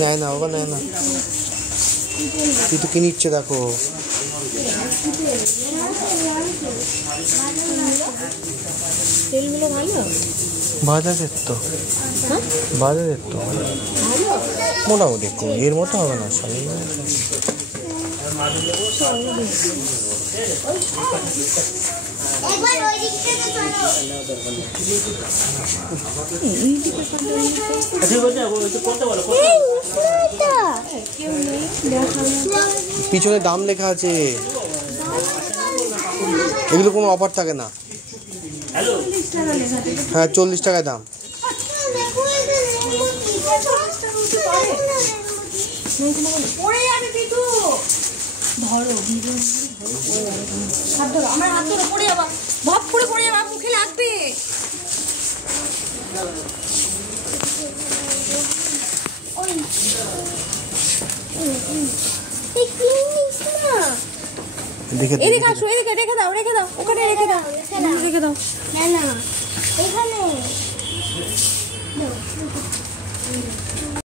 নেয় না বাবা, নেয় না। তুই তো কি নিচ্ছে দেখো। তেলগুলো ভালো, বাজারের তো, বাজারের তো মোটামুটি এর মতো হবে না। পিছনে দাম লেখা আছে, এগুলো কোনো অফার থাকে না। হ্যাঁ 40 টাকায় দাম। ধরো হাত ধরো, আমার হাত ধরো, পড়ে যাবা, ভাব করে পড়ে যাবা, মুখে লাগবে। এদিকে আসো, এদিকে রেখে দাও, রেখে দাও, ওখানে রেখে দাও, রেখে দাও। না না এখানে